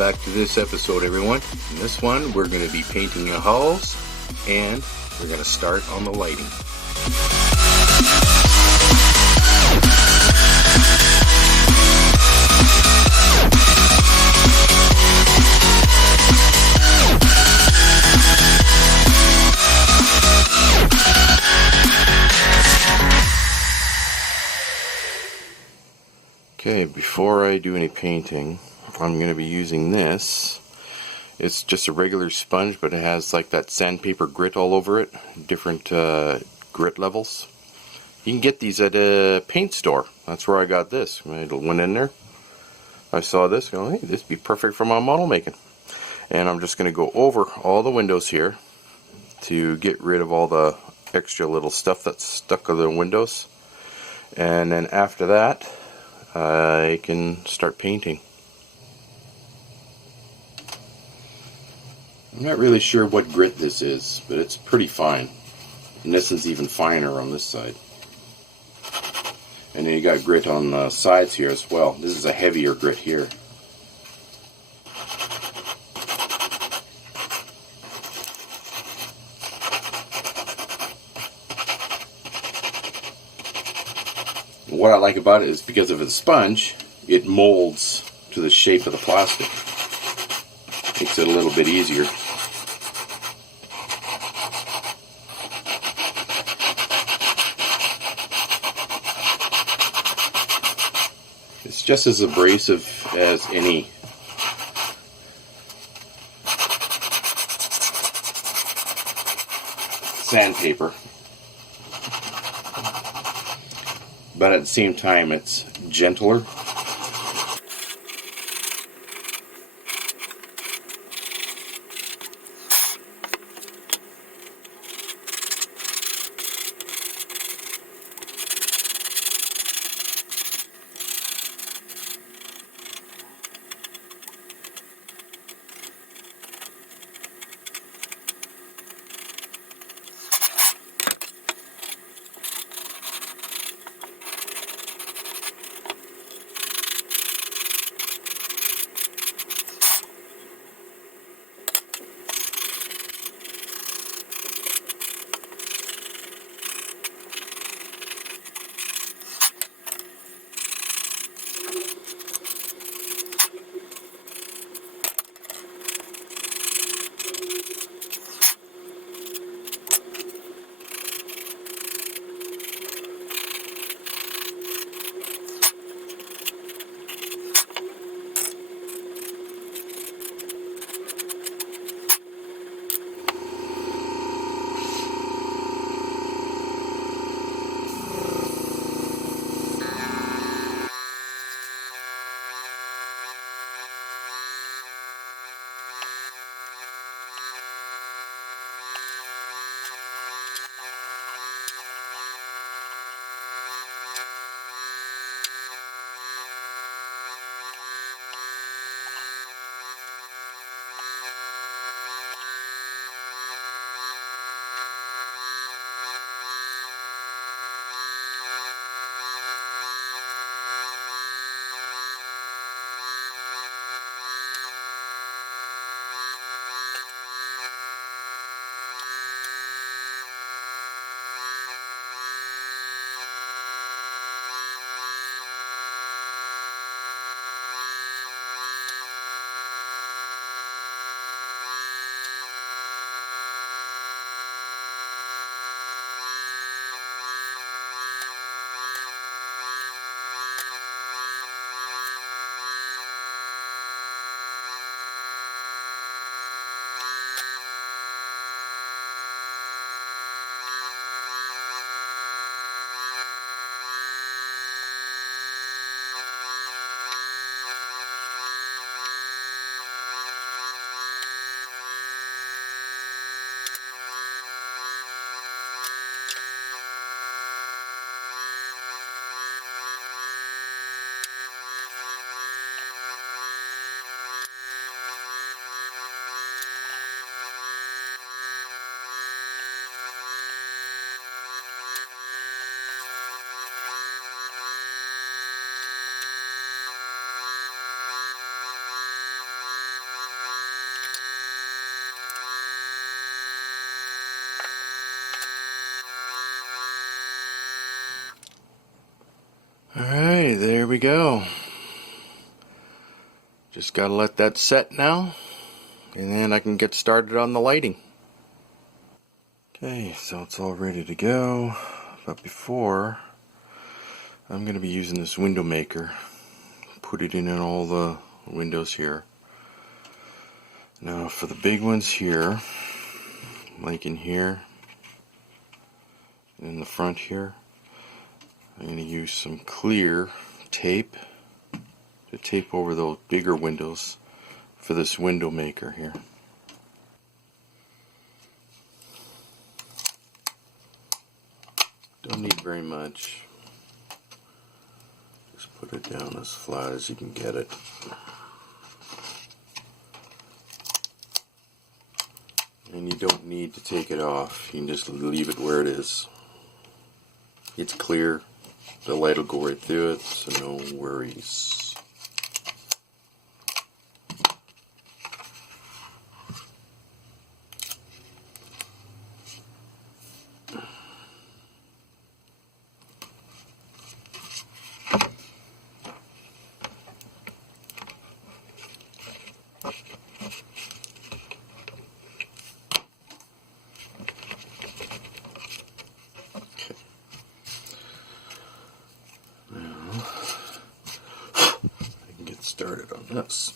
back to this episode, everyone. In this one, we're going to be painting the hulls, and we're going to start on the lighting. Okay, before I do any painting, I'm going to be using this. It's just a regular sponge, but it has like that sandpaper grit all over it, different grit levels. You can get these at a paint store. That's where I got this. I went in there, I saw this, going, hey, this would be perfect for my model making. And I'm just going to go over all the windows here to get rid of all the extra little stuff that's stuck to the windows. And then after that, I can start painting. I'm not really sure what grit this is, but it's pretty fine. And this is even finer on this side. And then you got grit on the sides here as well. This is a heavier grit here. What I like about it is because of the sponge, it molds to the shape of the plastic. Makes it a little bit easier. It's just as abrasive as any sandpaper. But at the same time, it's gentler. Alright, there we go. Just gotta let that set now, and then I can get started on the lighting. Okay, so it's all ready to go, but before, I'm going to be using this window maker. Put it in all the windows here. Now for the big ones here, like in here, in the front here, I'm going to use some clear tape to tape over those bigger windows for this window maker here. Don't need very much. Just put it down as flat as you can get it. And you don't need to take it off. You can just leave it where it is. It's clear. The light will go right through it, so no worries. Started on this.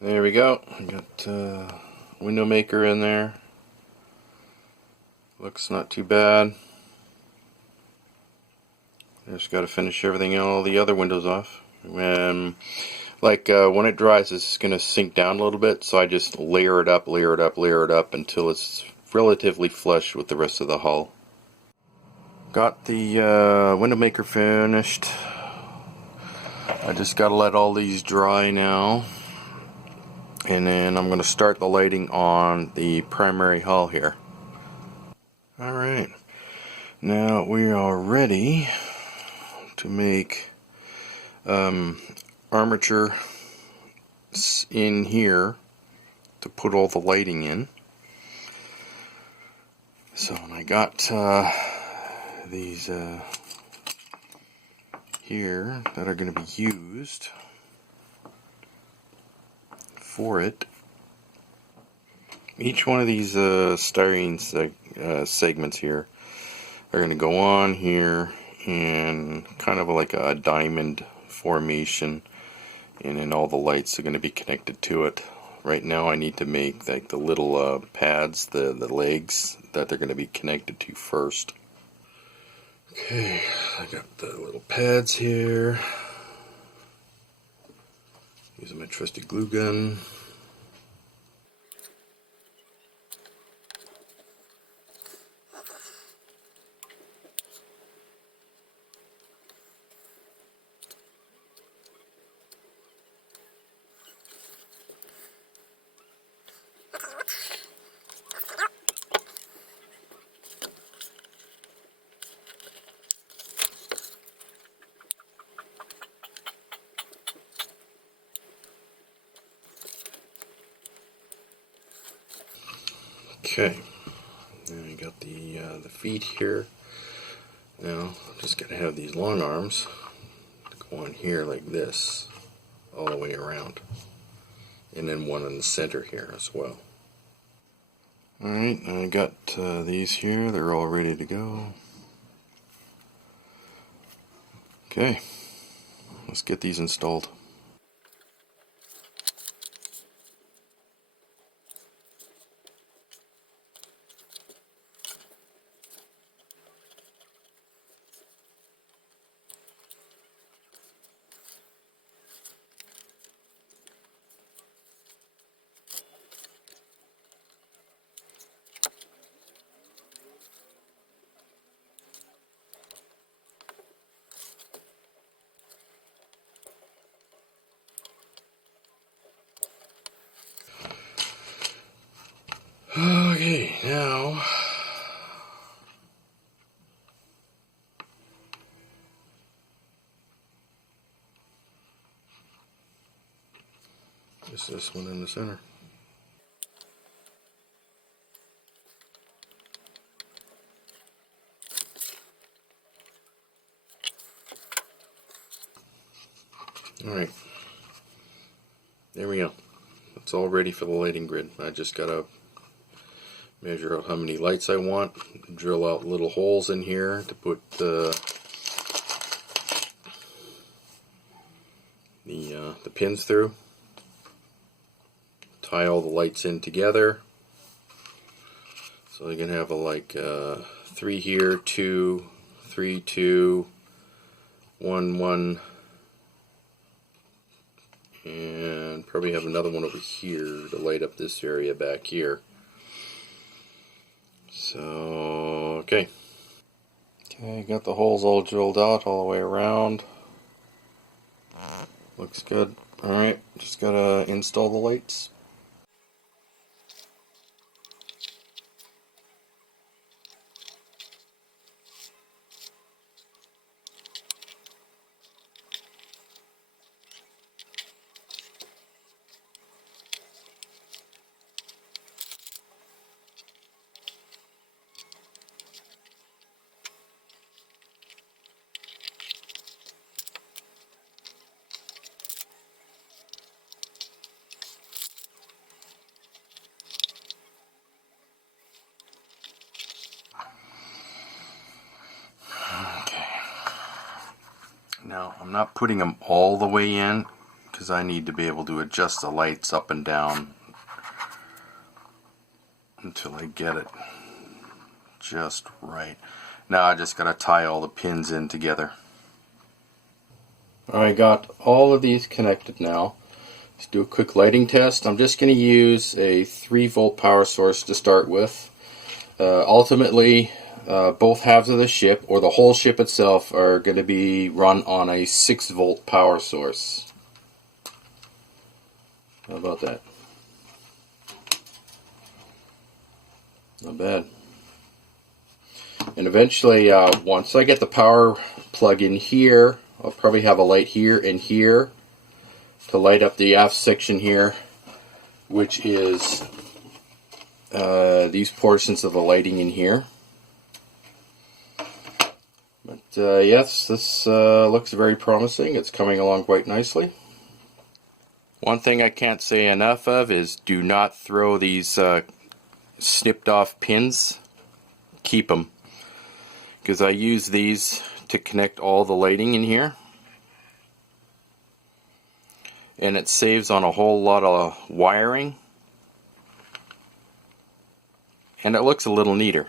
There we go. I got window maker in there. Looks not too bad. Just got to finish everything, all the other windows off. When it dries, it's going to sink down a little bit, so I just layer it up, layer it up, layer it up until it's relatively flush with the rest of the hull. Got the window maker finished. I just got to let all these dry now. And then I'm going to start the lighting on the primary hull here. Alright, now we are ready to make armature in here to put all the lighting in. So I got these here that are going to be used for it. Each one of these styrene segments here are going to go on here in kind of like a diamond formation, and then all the lights are going to be connected to it. Right now I need to make like the little pads, the legs that they're going to be connected to first. Okay, I got the little pads here. Using my trusty glue gun. Okay, now I got the feet here. Now I'm just going to have these long arms to go on here like this, all the way around, and then one in the center here as well. Alright, I got these here, they're all ready to go. Okay, let's get these installed. Okay, now just this one in the center. Alright, there we go. It's all ready for the lighting grid. I just gotta measure out how many lights I want, drill out little holes in here to put the pins through, tie all the lights in together. So you can have a 3 here, 2, 3, 2, 1, 1, and probably have another one over here to light up this area back here. So, okay. Okay, got the holes all drilled out all the way around. Looks good. Alright, just gotta install the lights. Now, I'm not putting them all the way in because I need to be able to adjust the lights up and down until I get it just right. Now I just got to tie all the pins in together. I got all of these connected now. Let's do a quick lighting test. I'm just going to use a 3-volt power source to start with. Ultimately, both halves of the ship, or the whole ship itself, are going to be run on a 6-volt power source. How about that? Not bad. And eventually, once I get the power plug in here, I'll probably have a light here and here to light up the aft section here, which is these portions of the lighting in here. But yes, this looks very promising. It's coming along quite nicely. One thing I can't say enough of is do not throw these snipped off pins. Keep them, because I use these to connect all the lighting in here, and it saves on a whole lot of wiring, and it looks a little neater.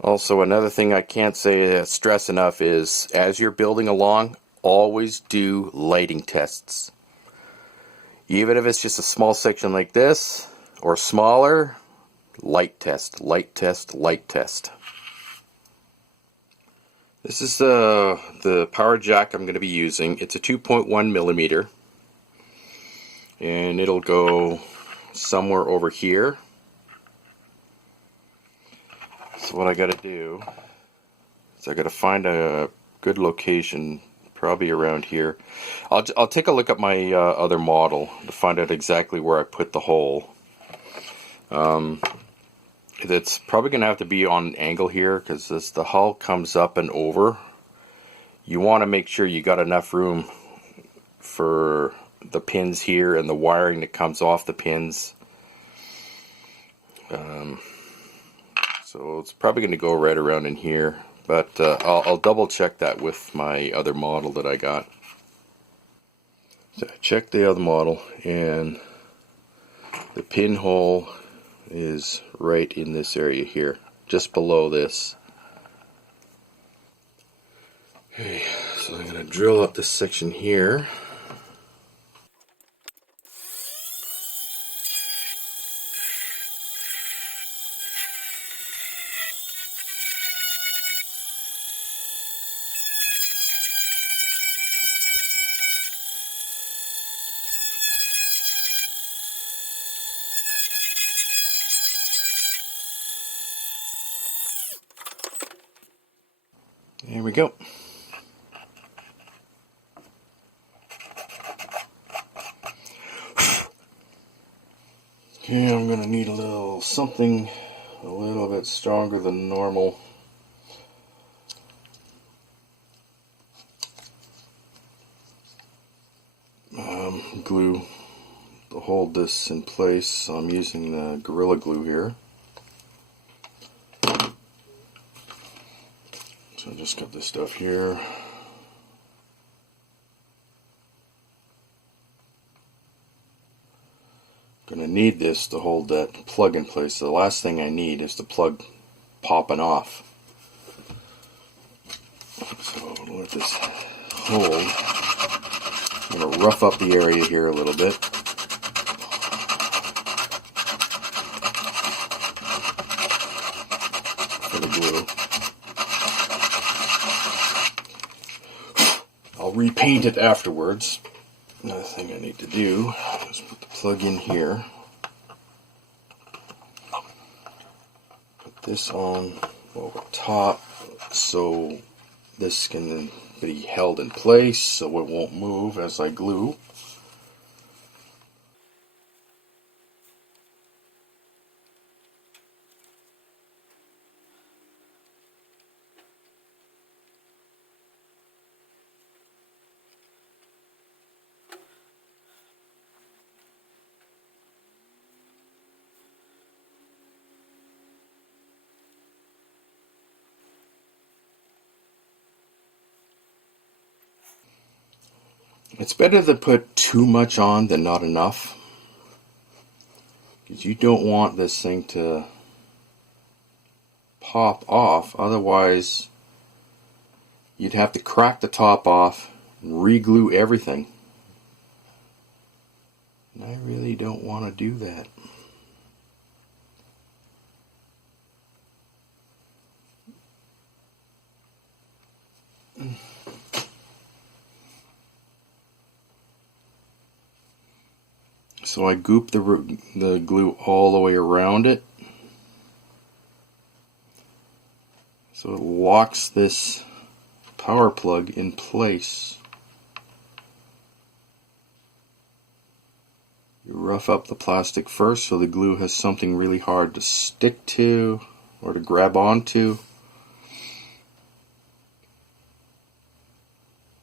Also, another thing I can't stress enough is, as you're building along, always do lighting tests. Even if it's just a small section like this, or smaller, light test, light test, light test. This is the power jack I'm going to be using. It's a 2.1 millimeter, and it'll go somewhere over here. So what I got to do is I got to find a good location, probably around here. I'll take a look at my other model to find out exactly where I put the hole. It's probably going to have to be on an angle here, because as the hull comes up and over, you want to make sure you got enough room for the pins here and the wiring that comes off the pins. So it's probably going to go right around in here, but I'll double check that with my other model that I got. So I checked the other model, and the pinhole is right in this area here, just below this. Okay, so I'm going to drill up this section here. There we go. Okay, I'm going to need a little something a little bit stronger than normal. Glue to hold this in place. So I'm using the Gorilla Glue here. So I just got this stuff here. Gonna need this to hold that plug in place. The last thing I need is the plug popping off. So I'll let this hold. I'm gonna rough up the area here a little bit. For the glue. I'll repaint it afterwards. Another thing I need to do is put the plug in here. Put this on over top so this can be held in place so it won't move as I glue. It's better to put too much on than not enough, because you don't want this thing to pop off. Otherwise you'd have to crack the top off and re-glue everything, and I really don't want to do that. So I goop the glue all the way around it, so it locks this power plug in place. You rough up the plastic first so the glue has something really hard to stick to or to grab onto.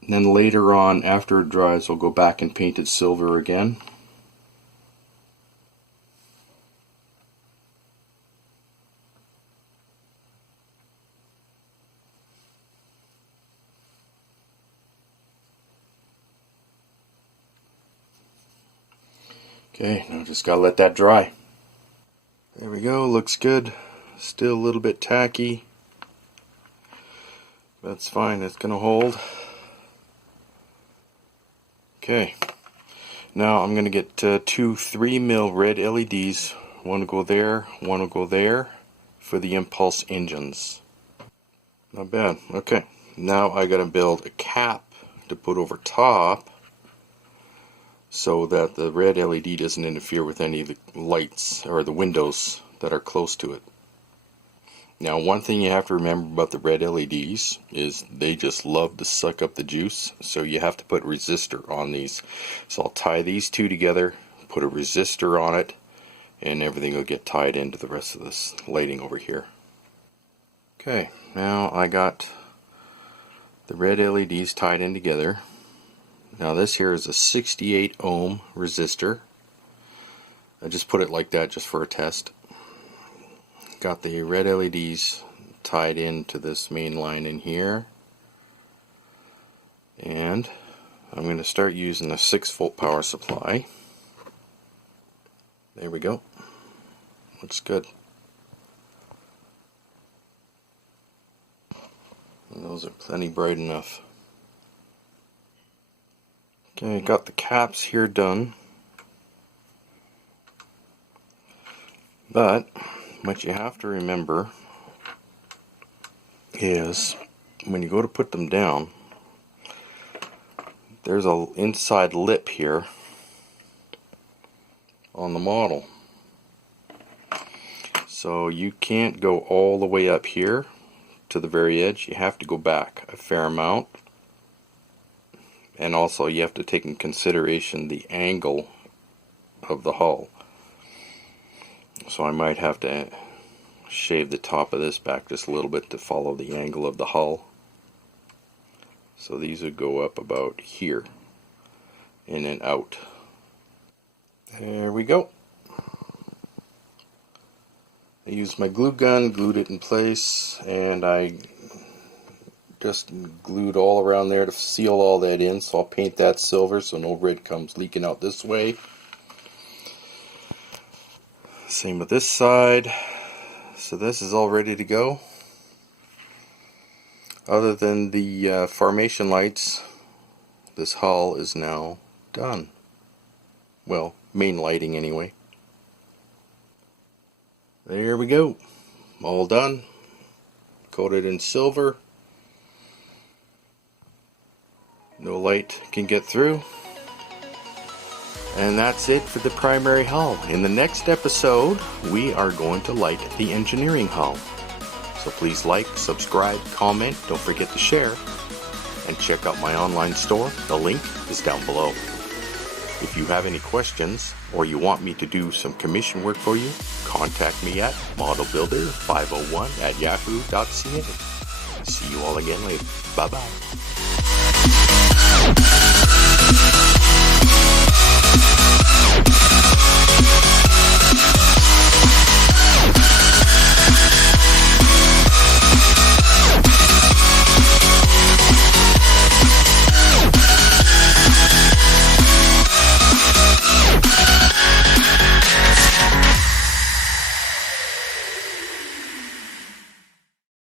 And then later on, after it dries, we'll go back and paint it silver again. Okay, now just gotta let that dry. There we go, looks good. Still a little bit tacky. That's fine, it's gonna hold. Okay, now I'm gonna get two 3mm red LEDs. One will go there, one will go there for the impulse engines. Not bad. Okay, now I gotta build a cap to put over top so that the red LED doesn't interfere with any of the lights or the windows that are close to it. Now, one thing you have to remember about the red LEDs is they just love to suck up the juice, so you have to put resistor on these. So I'll tie these two together, put a resistor on it, and everything will get tied into the rest of this lighting over here. Okay, now I got the red LEDs tied in together. Now this here is a 68 ohm resistor. I just put it like that just for a test. got the red LEDs tied into this main line in here, and I'm going to start using a 6-volt power supply. There we go. Looks good. And those are plenty bright enough. Okay, got the caps here done. But what you have to remember is when you go to put them down, there's a inside lip here on the model. So you can't go all the way up here to the very edge. You have to go back a fair amount. And also you have to take in consideration the angle of the hull. So I might have to shave the top of this back just a little bit to follow the angle of the hull. So these would go up about here, in and out. There we go. I used my glue gun, glued it in place, and I just glued all around there to seal all that in. So I'll paint that silver so no red comes leaking out this way. Same with this side. So this is all ready to go. Other than the formation lights, this hull is now done. Well, main lighting anyway. There we go. All done. Coated in silver. No light can get through. And that's it for the primary hull. In the next episode, we are going to light the engineering hull. So please like, subscribe, comment, don't forget to share, and check out my online store. The link is down below. If you have any questions, or you want me to do some commission work for you, contact me at modelbuilder501@yahoo.ca. See you all again later. Bye-bye.